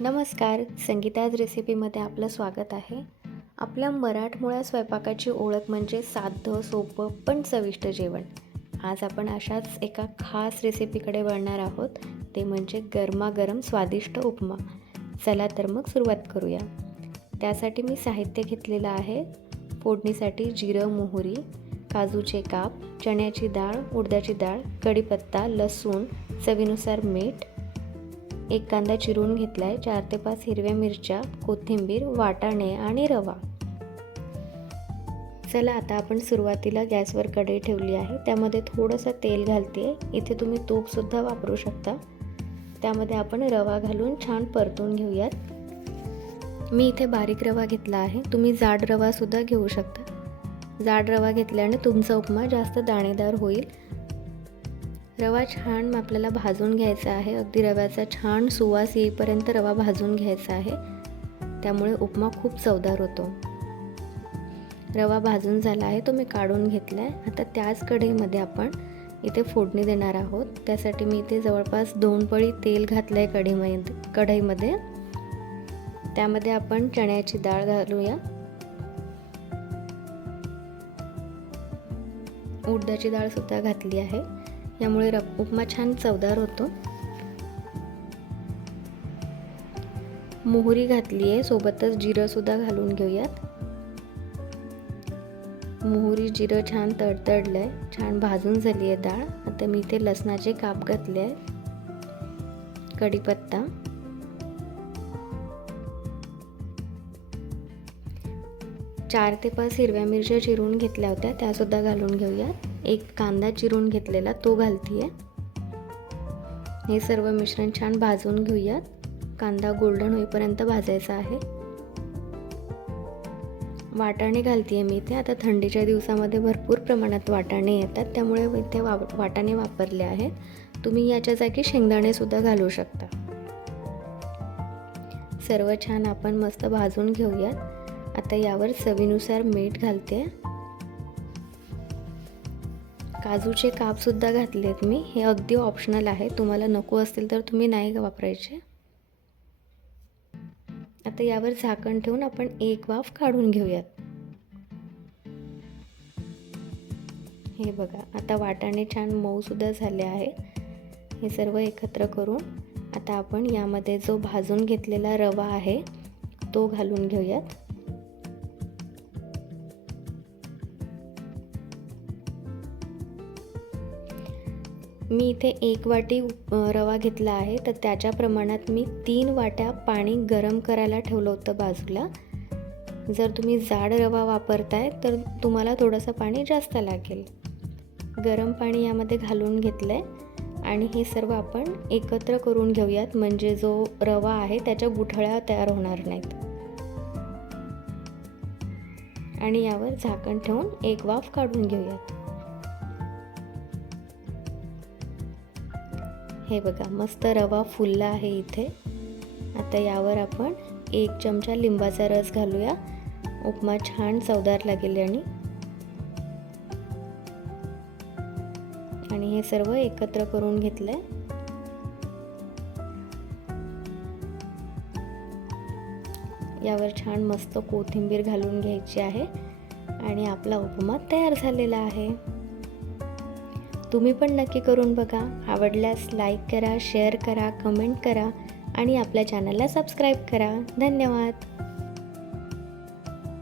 नमस्कार संगीताज रेसिपीमध्ये आपलं स्वागत आहे. आपल्या मराठमोळ्या स्वयंपाकाची ओळख म्हणजे साधं सोपं पण चविष्ट जेवण. आज आपण अशाच एका खास रेसिपीकडे वळणार आहोत. ते म्हणजे गरमागरम स्वादिष्ट उपमा. चला तर मग सुरुवात करूया. त्यासाठी मी साहित्य घेतलेलं आहे. फोडणीसाठी जिरं मोहरी काजूचे काप चण्याची डाळ उडदाची डाळ कढीपत्ता लसूण चवीनुसार मीठ एक कांदा चिरून घेतला आहे चार ते पाच हिरव्या मिरच्या कोथिंबीर वाटाणे आणि रवा. चला आता आपण सुरुवातीला गॅसवर कढई ठेवली आहे. त्यामध्ये थोडंसं तेल घालते इथे तुम्ही तूपसुद्धा वापरू शकता. त्यामध्ये आपण रवा घालून छान परतून घेऊयात. मी इथे बारीक रवा घेतला आहे. तुम्ही जाड रवासुद्धा घेऊ शकता. जाड रवा घेतल्याने तुमचा उपमा जास्त दाणेदार होईल. रवा छान आपल्याला भाजून घ्यायचा आहे. अगदी रव्याचा छान सुवास येईपर्यंत रवा भाजून घ्यायचा आहे. त्यामुळे उपमा खूप चवदार होतो. रवा भाजून झाला आहे तो मी काढून घेतला आहे आता त्याच कढईमध्ये आपण इथे फोडणी देणार आहोत. त्यासाठी मी इथे जवळपास दोन पळी तेल घातलं आहे कढीमध्ये कढईमध्ये. त्यामध्ये आपण चण्याची डाळ घालूया. उडदाची डाळसुद्धा घातली आहे. यामुळे र उपमा छान चवदार होतो. मोहरी घातली आहे सोबतच जिरंसुद्धा घालून घेऊयात. मोहरी जिरं छान तडतडलं आहे छान भाजून झाली आहे डाळ. आता मी इथे लसणाचे काप घातले आहे कढीपत्ता. चार ते पाच हिरव्या मिरच्या चिरून घेतल्या होत्या त्यासुद्धा घालून घेऊयात. एक कांदा चिरून घेतलेला तो घालतीये. हे सर्व मिश्रण छान भाजून घेऊयात. कांदा गोल्डन होईपर्यंत भाजायचा आहे. वाटाणे घालतीये मी इथे. आता थंडीच्या दिवसामध्ये भरपूर प्रमाणात वाटाणे येतात. त्यामुळे इथे वा वाटाणे वापरले आहेत. तुम्ही याच्या जागी शेंगदाणेसुद्धा घालू शकता. सर्व छान आपण मस्त भाजून घेऊयात. आता यावर चवीनुसार मीठ घालते काजूचे कापसुद्धा घातले आहेत मी. हे अगदी ऑप्शनल आहे. तुम्हाला नको असतील तर तुम्ही नाही वापरायचे. आता यावर झाकण ठेवून आपण एक वाफ काढून घेऊयात. हे बघा आता वाटाणे छान मऊसुद्धा झाले आहे. हे सर्व एकत्र करून आता आपण यामध्ये जो भाजून घेतलेला रवा आहे तो घालून घेऊयात. मी इथे एक वाटी रवा घेतला आहे. तर त्याच्या प्रमाणात मी तीन वाट्या पाणी गरम करायला ठेवलं होतं बाजूला. जर तुम्ही जाड रवा वापरताय तर तुम्हाला थोडंसं पाणी जास्त लागेल. गरम पाणी यामध्ये घालून घेतलं आहे आणि हे सर्व आपण एकत्र करून घेऊयात. म्हणजे जो रवा आहे त्याच्या गुठळ्या तयार होणार नाहीत. आणि यावर झाकण ठेवून एक वाफ काढून घेऊयात. हे बघा मस्त रवा फुलला आहे इथे. आता यावर आपण एक चमचा लिंबाचा रस घालूया. उपमा छान चवदार लागेल आणि. आणि हे सर्व एकत्र करून घेतलंय. यावर छान मस्त कोथिंबीर घालून घ्यायची आहे. आणि आपला उपमा तयार झालेला आहे. तुम्ही पण नक्की करून बघा. आवडल्यास लाईक करा शेअर करा कमेंट करा आणि आपल्या चॅनलला सबस्क्राईब करा. धन्यवाद.